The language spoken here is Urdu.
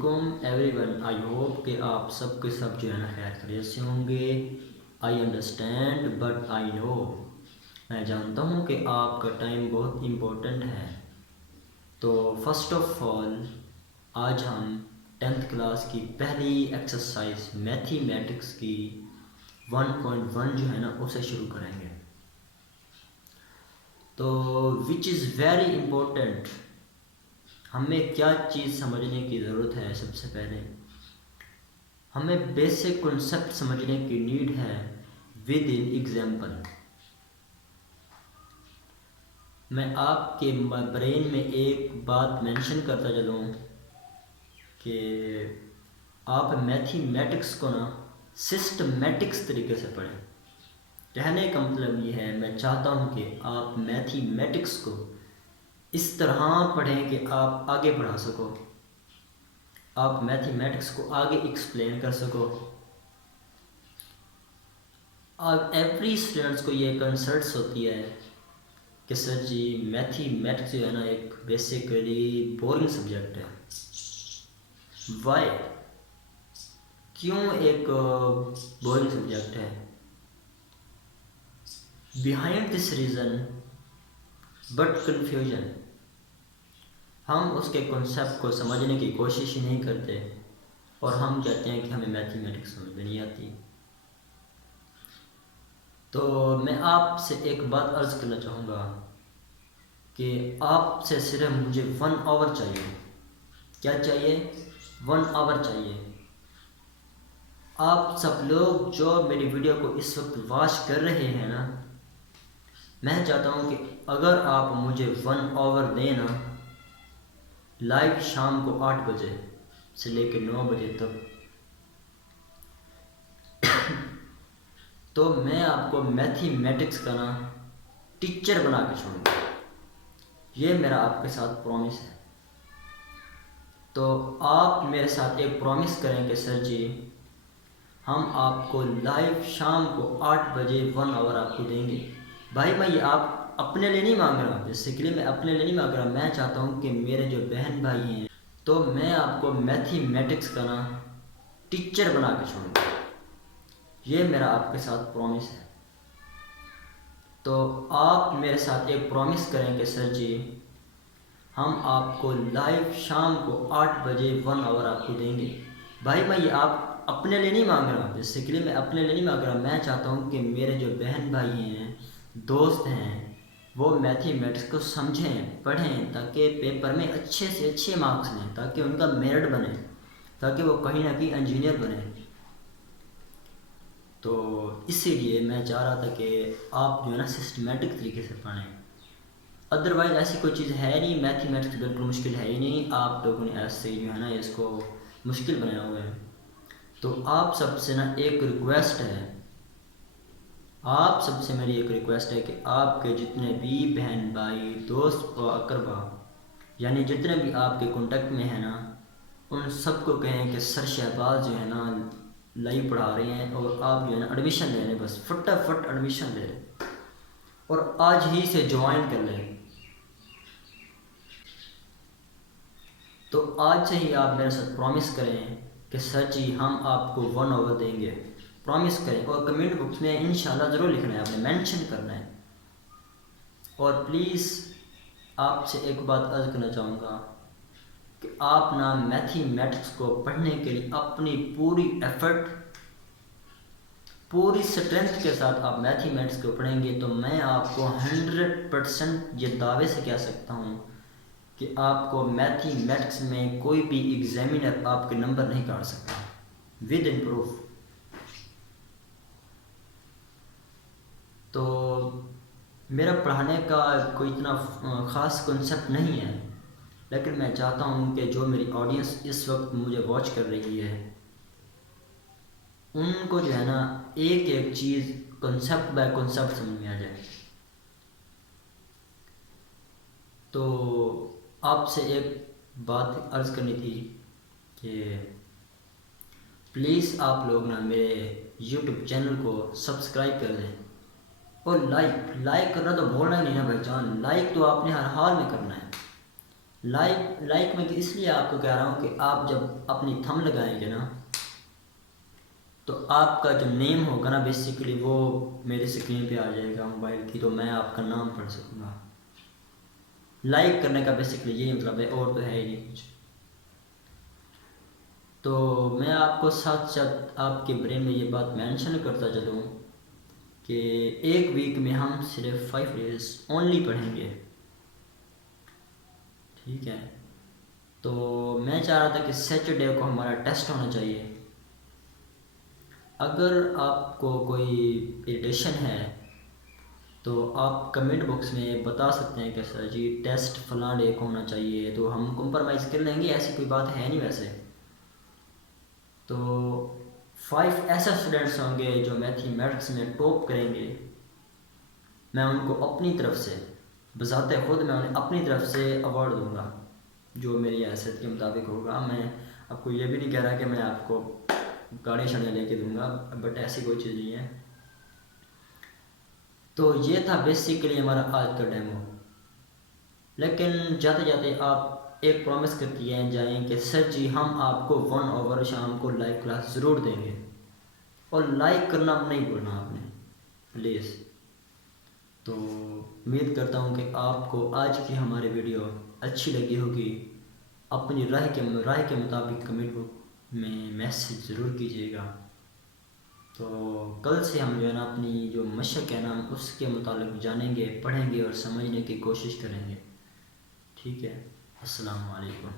علیکم ایوری ون. آئی ہوپ کہ آپ سب کے سب جو ہے نا خیر خیریت سے ہوں گے. آئی انڈرسٹینڈ بٹ آئی نو، میں جانتا ہوں کہ آپ کا ٹائم بہت امپورٹنٹ ہے. تو فرسٹ آف آل آج ہم 10th کلاس کی پہلی ایکسرسائز میتھی میٹکس کی 1.1 جو ہے نا اسے شروع کریں گے. تو وچ از ویری امپورٹنٹ. ہمیں کیا چیز سمجھنے کی ضرورت ہے؟ سب سے پہلے ہمیں بیسک کنسیپٹ سمجھنے کی نیڈ ہے ود ان ایگزامپل. میں آپ کے برین میں ایک بات مینشن کرتا چلوں کہ آپ میتھی میٹکس کو نا سسٹمیٹکس طریقے سے پڑھیں. کہنے کا مطلب یہ ہے، میں چاہتا ہوں کہ آپ میتھی میٹکس کو اس طرح پڑھیں کہ آپ آگے بڑھا سکو، آپ میتھی میٹکس کو آگے ایکسپلین کر سکو. اور ایوری اسٹوڈنٹس کو یہ کنسرٹس ہوتی ہے کہ سر جی میتھی میٹکس جو ہے نا ایک بیسیکلی بورنگ سبجیکٹ ہے. وائی؟ کیوں ایک بورنگ سبجیکٹ ہے؟ Behind this reason but confusion. ہم اس کے کنسیپٹ کو سمجھنے کی کوشش ہی نہیں کرتے اور ہم کہتے ہیں کہ ہمیں میتھی میٹکس سمجھ میں نہیں آتی. تو میں آپ سے ایک بات عرض کرنا چاہوں گا کہ آپ سے صرف مجھے 1 آور چاہیے. کیا چاہیے؟ 1 آور چاہیے. آپ سب لوگ جو میری ویڈیو کو اس وقت واچ کر رہے ہیں نا، میں چاہتا ہوں کہ اگر آپ مجھے 1 آور دیں نا، لائیو شام کو 8 بجے سے لے کے 9 بجے تک، تو میں آپ کو میتھی میٹکس کا نا ٹیچر بنا کے چھوڑوں گا. یہ میرا آپ کے ساتھ پرومس ہے. تو آپ میرے ساتھ ایک پرومس کریں کہ سر جی ہم آپ کو لائیو شام کو 8 بجے 1 آور آپ کو دیں گے. بھائی میں یہ آپ اپنے لیے نہیں مانگ رہا، بیسیکلی میں اپنے لیے نہیں مانگ رہا. میں چاہتا ہوں کہ میرے جو بہن بھائی ہیں، تو میں آپ کو میتھی میٹکس کا نا ٹیچر بنا کے چھوڑوں گا. یہ میرا آپ کے ساتھ پرومس ہے. تو آپ میرے ساتھ ایک پرومس کریں کہ سر جی ہم آپ کو لائیو شام کو 8 بجے 1 آور آپ کو دیں گے. بھائی میں یہ آپ اپنے لیے نہیں مانگ رہا، بیسیکلی میں اپنے لیے نہیں مانگ رہا. میں چاہتا ہوں کہ میرے جو بہن بھائی ہیں، دوست ہیں، وہ میتھی میٹکس کو سمجھیں، پڑھیں، تاکہ پیپر میں اچھے سے اچھے مارکس لیں، تاکہ ان کا میرٹ بنے، تاکہ وہ کہیں نہ کہیں انجینئر بنے. تو اسی لیے میں چاہ رہا تھا کہ آپ جو ہے نا سسٹمیٹک طریقے سے پڑھیں. ادروائز ایسی کوئی چیز ہے نہیں، میتھی میٹکس بالکل مشکل ہے ہی نہیں. آپ لوگوں نے ایسے جو ہے نا اس کو مشکل بنایا ہوا ہے. تو آپ سب سے نا ایک ریکویسٹ ہے، آپ سب سے میری ایک ریکویسٹ ہے کہ آپ کے جتنے بھی بہن بھائی، دوست و اقربا، یعنی جتنے بھی آپ کے کانٹیکٹ میں ہیں نا، ان سب کو کہیں کہ سر شہباز جو ہے نا لائیو پڑھا رہے ہیں اور آپ جو ہے نا ایڈمیشن لے لیں. بس فٹافٹ ایڈمیشن لے لیں اور آج ہی سے جوائن کر لیں. تو آج سے ہی آپ میرے ساتھ پرومس کریں کہ سر جی ہم آپ کو 1 آور دیں گے. پرومس کریں اور کمنٹ باکس میں انشاءاللہ ضرور لکھنا ہے، آپ نے مینشن کرنا ہے. اور پلیز آپ سے ایک بات عرض کرنا چاہوں گا کہ آپ نا میتھی میٹکس کو پڑھنے کے لیے اپنی پوری ایفرٹ، پوری اسٹرینتھ کے ساتھ آپ میتھی میٹکس کو پڑھیں گے تو میں آپ کو 100% یہ دعوے سے کہہ سکتا ہوں کہ آپ کو میتھی میٹکس میں کوئی بھی ایگزامینر آپ کے نمبر نہیں کاٹ سکتا ود ان پروف. تو میرا پڑھانے کا کوئی اتنا خاص کنسیپٹ نہیں ہے، لیکن میں چاہتا ہوں کہ جو میری آڈینس اس وقت مجھے واچ کر رہی ہے، ان کو جو ہے نا ایک ایک چیز کنسیپٹ بائی کنسیپٹ سمجھ میں آ جائے. تو آپ سے ایک بات عرض کرنی تھی کہ پلیز آپ لوگ نا میرے یوٹیوب چینل کو سبسکرائب کر دیں اور لائک کرنا تو بھولنا ہی نہیں نا بھائی جان. لائک تو آپ نے ہر حال میں کرنا ہے. لائک میں اس لیے آپ کو کہہ رہا ہوں کہ آپ جب اپنی تھم لگائیں گے نا تو آپ کا جو نیم ہوگا نا بیسیکلی وہ میری اسکرین پہ آ جائے گا موبائل کی، تو میں آپ کا نام پڑھ سکوں گا۔ لائک کرنے کا بیسیکلی یہی مطلب ہے، اور تو ہے ہی نہیں کچھ۔ تو میں آپ کو ساتھ ساتھ آپ کے برین میں یہ بات مینشن کرتا چلوں کہ ایک ویک میں ہم صرف 5 ڈیز اونلی پڑھیں گے، ٹھیک ہے؟ تو میں چاہ رہا تھا کہ سیٹرڈے کو ہمارا ٹیسٹ ہونا چاہیے۔ اگر آپ کو کوئی اریٹیشن ہے تو آپ کمنٹ باکس میں بتا سکتے ہیں کہ سر جی ٹیسٹ فلاں ڈے کو ہونا چاہیے، تو ہم کمپرومائز کر لیں گے، ایسی کوئی بات ہے نہیں ویسے۔ تو 5 ایسے اسٹوڈنٹس ہوں گے جو میتھمیٹکس میں ٹاپ کریں گے، میں ان کو اپنی طرف سے بذات خود میں انہیں اپنی طرف سے ایوارڈ دوں گا جو میری حیثیت کے مطابق ہوگا۔ میں آپ کو یہ بھی نہیں کہہ رہا کہ میں آپ کو گاڑی شاڑیاں لے کے دوں گا، بٹ ایسی کوئی چیز نہیں ہے۔ تو یہ تھا بیسیکلی ہمارا آج کا ڈیمو، لیکن جاتے جاتے آپ ایک پرومس کر کے جائیں کہ سر جی ہم آپ کو 1 آور شام کو لائیو کلاس ضرور دیں گے، اور لائک کرنا نہیں بھولنا آپ نے پلیز۔ تو امید کرتا ہوں کہ آپ کو آج کی ہماری ویڈیو اچھی لگی ہوگی۔ اپنی رائے کے مطابق کمنٹ میں میسج ضرور کیجیے گا۔ تو کل سے ہم جو ہے نا اپنی جو مشق ہے نا اس کے متعلق جانیں گے، پڑھیں گے اور سمجھنے کی کوشش کریں گے، ٹھیک ہے؟ السلام علیکم۔